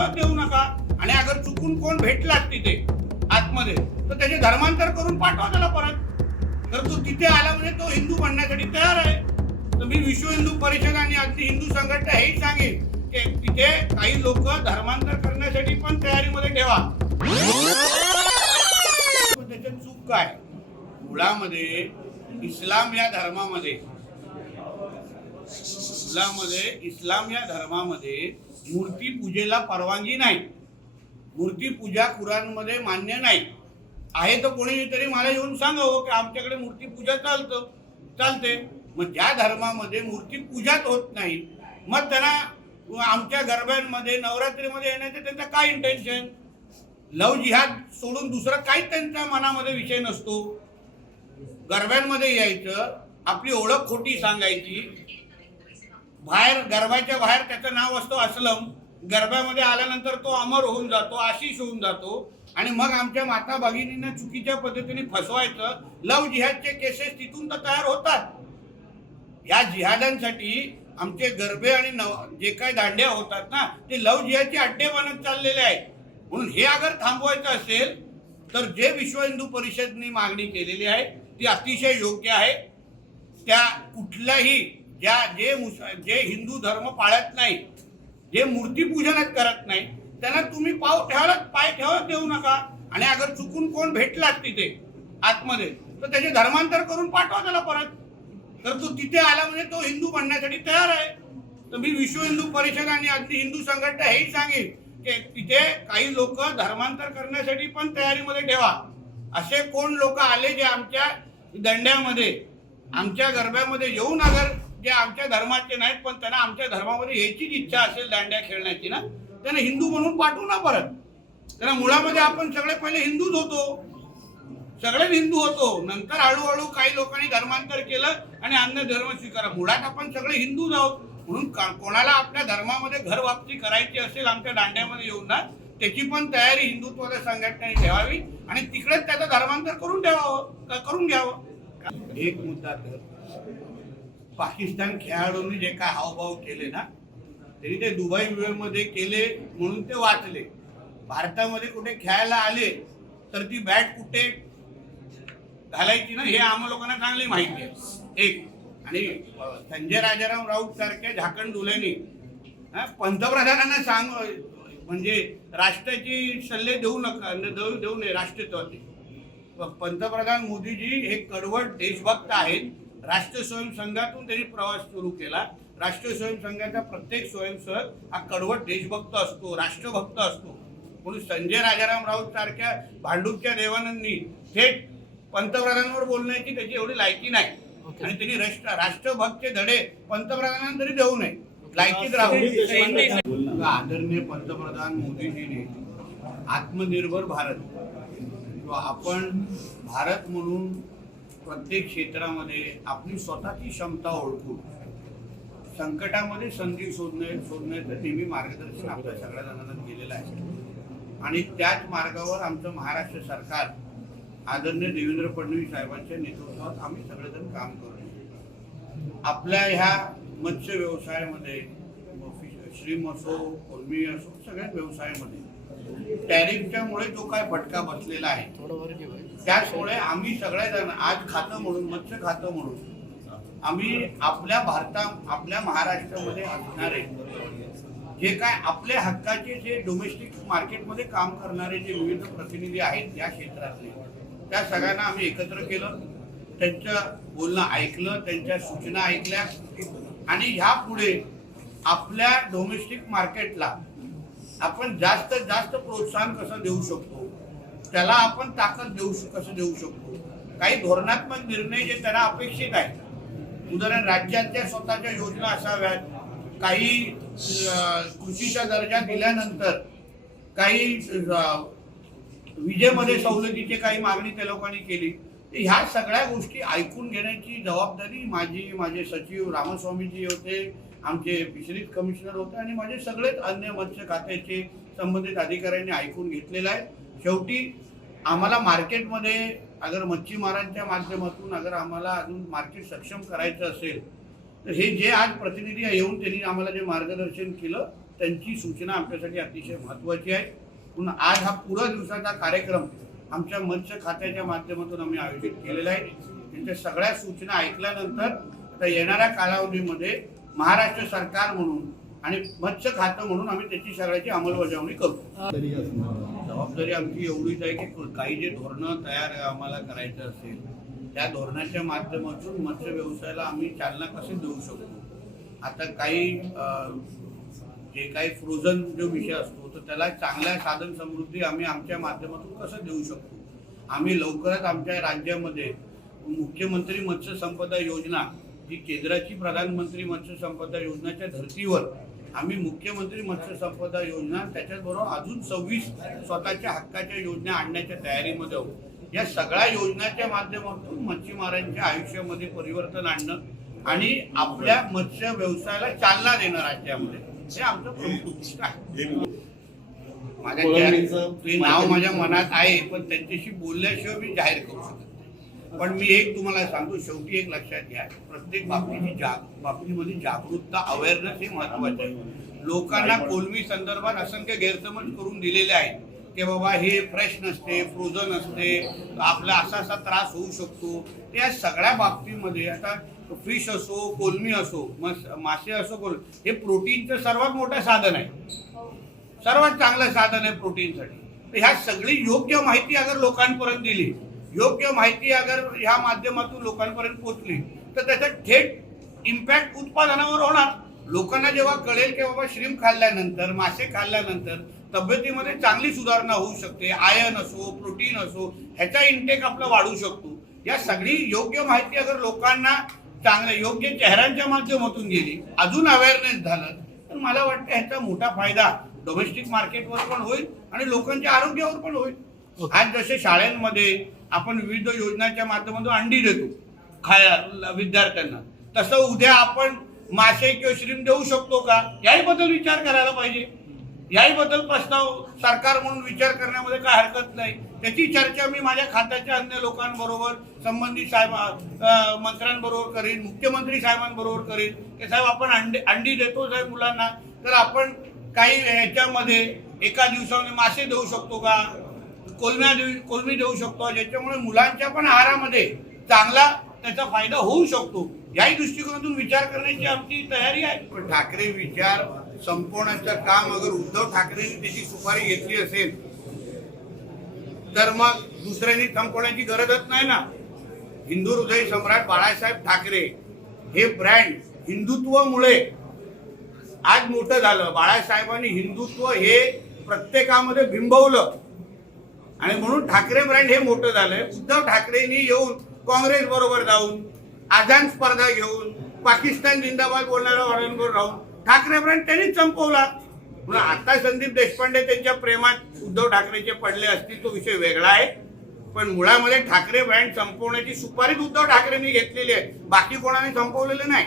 ठेवत देऊ नका. आणि अगर चुकून कोण भेटलाच तिथे आतमध्ये तर त्याचे धर्मांतर करून पाठवा त्याला परत. तर तो तिथे आला म्हणजे तो हिंदू बनण्यासाठी तयार आहे. तर मी विश्व हिंदू परिषद आणि अगदी हिंदू संघटना हेही सांगेन की तिथे काही लोक धर्मांतर करण्यासाठी पण तयारीमध्ये ठेवा. पण त्याच्यात चूक काय? मुळामध्ये इस्लाम या धर्मामध्ये इस्लाममध्ये इस्लाम या धर्मामध्ये मूर्ती पूजेला परवानगी नाही. मूर्ती पूजा कुराणमध्ये मान्य नाही. आहे तर कोणी तरी मला येऊन सांगावं की आमच्याकडे मूर्ती पूजा चालतं चालते. मग ज्या धर्मामध्ये मूर्ती पूजाच होत नाही मग त्यांना आमच्या गरब्यांमध्ये नवरात्रीमध्ये येण्याचं त्यांचं काय इंटेन्शन लव जिहाद सोडून दुसरं काहीच त्यांच्या मनामध्ये विषय नसतो. गरब्यांमध्ये यायचं आपली ओळख खोटी सांगायची. बाहेर गरबाच्या बाहेर त्याचं नाव असतो असलम. गर्भामध्ये आल्यानंतर तो अमर होऊन जातो आशिष होऊन जातो. आणि मग आमच्या माता भगिनींना चुकीच्या पद्धतीने फसवायचं. लव जिहादचे केसेस तिथून तर तयार होतात. या जिहादांसाठी आमचे गरबे आणि नव जे काही दांड्या होतात ना ते लव जिहादचे अड्डे बनत चाललेले आहेत. म्हणून हे अगर थांबवायचं असेल तर जे विश्व हिंदू परिषदने मागणी केलेली आहे ती अतिशय योग्य आहे. त्या कुठल्याही ज्या जे मुस जे हिंदू धर्म पाळत नाही जे मूर्तीपूजनच करत नाही त्यांना तुम्ही पाव ठेवायलाच पाय ठेवत देऊ नका. आणि अगर चुकून कोण भेटलाच तिथे आतमध्ये तर त्याचे धर्मांतर करून पाठवा त्याला परत. तर तो तिथे आला म्हणजे तो हिंदू बनण्यासाठी तयार आहे. तर मी विश्व हिंदू परिषद आणि अगदी हिंदू संघटना हेही सांगेन की तिथे काही लोक धर्मांतर करण्यासाठी पण तयारीमध्ये ठेवा. असे कोण लोक आले जे आमच्या दंड्यामध्ये आमच्या गरब्यामध्ये येऊन अगर जे आमच्या धर्माचे नाहीत पण त्यांना आमच्या धर्मामध्ये यायचीच इच्छा असेल दांड्या खेळण्याची ना त्यांना हिंदू म्हणून पाठवू ना परत. त्यांना मुळामध्ये आपण सगळे पहिले हिंदूच होतो. सगळे हिंदू होतो. नंतर हळूहळू काही लोकांनी धर्मांतर केलं आणि अन्य धर्म स्वीकारा. मुळात आपण सगळे हिंदूच आहोत. म्हणून कोणाला आपल्या धर्मामध्ये घर वापसी करायची असेल आमच्या दांड्यामध्ये येऊन ना त्याची पण तयारी हिंदुत्वाच्या संघटनेने ठेवावी आणि तिकडेच त्याचं धर्मांतर करून ठेवावं करून घ्यावं. एक मुद्दा तर पाकिस्तान खेळाडूंनी जे काय हावभाव केले ना तरी ते दुबई मध्ये केले म्हणून ते वाचले. भारतामध्ये कुठे खेळायला आले तर ती बॅट कुठे घालायची ना हे आम्हा लोकांना चांगली माहिती आहे. एक. आणि संजय राजाराम राऊत सारख्या झाकण डोल्याने पंतप्रधानांना सांग म्हणजे राष्ट्राची सल्ले देऊ नका न- देऊ देऊ नये राष्ट्रत्वाचे. पंतप्रधान मोदीजी हे कडवट देशभक्त आहेत. राष्ट्र स्वयंसंघातून त्यांनी प्रवास सुरू केला. राष्ट्र स्वयंसंघाचा प्रत्येक स्वयंसेवक हा कडवट देशभक्त असतो राष्ट्रभक्त असतो. म्हणून संजय राजाराम राऊत सारख्या भांडूपच्या देवानंदनी थेट पंतप्रधानांवर बोलण्याची त्याची एवढी लायकी नाही. आणि त्यांनी राष्ट्र राष्ट्रभक्तचे धडे पंतप्रधानांना तरी देऊ नये. लायकीत राहू आदरणीय पंतप्रधान मोदीजीने आत्मनिर्भर भारत. किंवा आपण भारत म्हणून प्रत्येक क्षेत्रामध्ये आपली स्वतःची क्षमता ओळखून संकटामध्ये संधी शोधणे शोधण्याचं नेहमी मार्गदर्शन आपल्या सगळ्या जणांना केलेलं आहे. आणि त्याच मार्गावर आमचं महाराष्ट्र सरकार आदरणीय देवेंद्र फडणवीस साहेबांच्या नेतृत्वात आम्ही सगळेजण काम करतो आपल्या ह्या मत्स्य व्यवसायामध्ये श्रीम असो कोलमी असो सगळ्या व्यवसायामध्ये टॅरिफच्यामुळे जो काय फटका बसलेला आहे? त्याचमुळे आम्ही सगळेजण आज खातं म्हणून मत्स्य खातं म्हणून आम्ही आपल्या भारता आपल्या महाराष्ट्रामध्ये असणारे जे काय आपल्या हक्काचे जे डोमेस्टिक मार्केटमध्ये काम करणारे जे विविध प्रतिनिधी आहेत या क्षेत्रातले त्या सगळ्यांना आम्ही एकत्र केलं त्यांचं बोलणं ऐकलं त्यांच्या सूचना ऐकल्या आणि ह्यापुढे आपल्या डोमेस्टिक मार्केटला आपण जास्त जास्त प्रोत्साहन कसं देऊ शकतो? त्याला आपण ताकद देऊ कसं देऊ शकतो? काही धोरणात्मक निर्णय जे त्यांना अपेक्षित आहेत. उदाहरण राज्यांच्या स्वतःच्या योजना असाव्यात. काही कृषीचा दर्जा दिल्यानंतर काही विजेमध्ये सवलतीची काही मागणी त्या लोकांनी केली. तर ह्या सगळ्या गोष्टी ऐकून घेण्याची जबाबदारी माझी माझे सचिव रामस्वामीजी होते. आमचे फिशरीज कमिशनर होते आणि माझे सगळेच अन्य मत्स्य खात्याचे संबंधित अधिकाऱ्यांनी ऐकून घेतलेलं आहे. शेवटी आम्हाला मार्केटमध्ये अगर मच्छीमारांच्या माध्यमातून अगर आम्हाला अजून मार्केट सक्षम करायचं असेल तर हे जे आज प्रतिनिधी येऊन त्यांनी आम्हाला जे मार्गदर्शन केलं त्यांची सूचना आमच्यासाठी अतिशय महत्त्वाची आहे. म्हणून आज हा पुरा दिवसाचा कार्यक्रम आमच्या मत्स्य खात्याच्या माध्यमातून आम्ही आयोजित केलेला आहे. त्यांच्या सगळ्या सूचना ऐकल्यानंतर आता येणाऱ्या कालावधीमध्ये महाराष्ट्र सरकार म्हणून आणि मत्स्य खातं म्हणून आम्ही त्याची सगळ्याची अंमलबजावणी करू. तरी असणार जबाबदारी आमची एवढीच आहे की काही जे धोरणं तयार आम्हाला करायचं असेल त्या धोरणाच्या माध्यमातून मत्स्य व्यवसायाला आम्ही चालना कशी देऊ शकतो आता काही जे काही फ्रोझन जो विषय असतो तर त्याला चांगल्या साधन समृद्धी आम्ही आमच्या माध्यमातून कसं देऊ शकतो आम्ही लवकरच आमच्या राज्यामध्ये मुख्यमंत्री मत्स्य संपदा योजना ही केंद्राची प्रधानमंत्री मत्स्य संपदा योजनाच्या धर्तीवर आम्ही मुख्यमंत्री मत्स्य संपदा योजना त्याच्याचबरोबर अजून सव्वीस स्वतःच्या हक्काच्या योजना आणण्याच्या तयारीमध्ये आहोत. या सगळ्या योजनाच्या माध्यमातून मच्छीमारांच्या आयुष्यामध्ये परिवर्तन आणणं आणि आपल्या मत्स्य व्यवसायाला चालना देणं राज्यामध्ये. हे आमचं प्रमुख उद्दिष्ट आहे. माझ्या नाव माझ्या मनात आहे पण त्यांच्याशी बोलल्याशिवाय मी जाहीर करू शकत पण मी एक तुम्हाला सांगतो शेवटी एक लक्षात घ्या. प्रत्येक बाबतीची जा बाबतीमध्ये जागरूकता अवेअरनेस हे महत्वाचं आहे. लोकांना कोलमी संदर्भात असंख्य गैरसमज करून दिलेले आहेत. की बाबा हे फ्रेश नसते फ्रोझन असते आपला असा असा त्रास होऊ शकतो. त्या सगळ्या बाबतीमध्ये आता फिश असो कोलमी असो मस मासे असो कोल हे प्रोटीनचं सर्वात मोठं साधन आहे. सर्वात चांगलं साधन आहे प्रोटीनसाठी. तर ह्या सगळी योग्य माहिती अगर लोकांपर्यंत दिली योग्य माहिती अगर ह्या माध्यमातून लोकांपर्यंत पोहोचली तर त्याचा थेट इम्पॅक्ट उत्पादनावर होणार. लोकांना जेव्हा कळेल की बाबा श्रीम खाल्ल्यानंतर मासे खाल्ल्यानंतर तब्येतीमध्ये चांगली सुधारणा होऊ शकते आयर्न असो प्रोटीन असो ह्याचा इंटेक आपला वाढू शकतो. या सगळी योग्य माहिती अगर लोकांना चांगल्या योग्य चेहऱ्यांच्या माध्यमातून गेली अजून अवेअरनेस झालं तर मला वाटतं ह्याचा मोठा फायदा डोमेस्टिक मार्केटवर पण होईल आणि लोकांच्या आरोग्यावर पण होईल. आज जसे शाळांमध्ये आपण विविध योजनांच्या माध्यमातून अंडी देतो खाया विद्यार्थ्यांना तसं उद्या आपण मासे किंवा श्रीम देऊ शकतो का? याही बद्दल विचार करायला पाहिजे. याही बद्दल प्रस्ताव सरकार म्हणून विचार करण्यामध्ये काय हरकत नाही. त्याची चर्चा मी माझ्या खात्याच्या अन्य लोकांबरोबर संबंधित साहेब मंत्र्यांबरोबर करीन मुख्यमंत्री साहेबांबरोबर करीन. की साहेब आपण अंडी अंडी देतो साहेब मुलांना. तर आपण काही ह्याच्यामध्ये एका दिवसामध्ये मासे देऊ शकतो का? कोलम्या देऊ कोलमी देऊ शकतो ज्याच्यामुळे मुलांच्या पण आहारामध्ये चांगला त्याचा फायदा होऊ शकतो. याही दृष्टिकोनातून विचार करण्याची आमची तयारी आहे. पण ठाकरे विचार संपवण्याचं काम अगर उद्धव ठाकरेंनी त्याची सुपारी घेतली असेल तर मग दुसऱ्यांनी संपवण्याची गरजच नाही ना. हिंदू हृदय सम्राट बाळासाहेब ठाकरे हे ब्रँड हिंदुत्वामुळे आज मोठं झालं. बाळासाहेबांनी हिंदुत्व हे प्रत्येकामध्ये बिंबवलं. आणि म्हणून ठाकरे ब्रँड हे मोठं झालंय. उद्धव ठाकरेंनी येऊन काँग्रेस बरोबर जाऊन आझान स्पर्धा घेऊन पाकिस्तान जिंदाबाद बोलणाऱ्या वाड्यांवर राहून ठाकरे ब्रँड त्यांनीच संपवला म्हणून आता संदीप देशपांडे त्यांच्या प्रेमात उद्धव ठाकरेचे पडले असतील तो विषय वेगळा आहे. पण मुळामध्ये ठाकरे ब्रँड संपवण्याची सुपारीच उद्धव ठाकरेंनी घेतलेली आहे. बाकी कोणाने संपवलेलं नाही.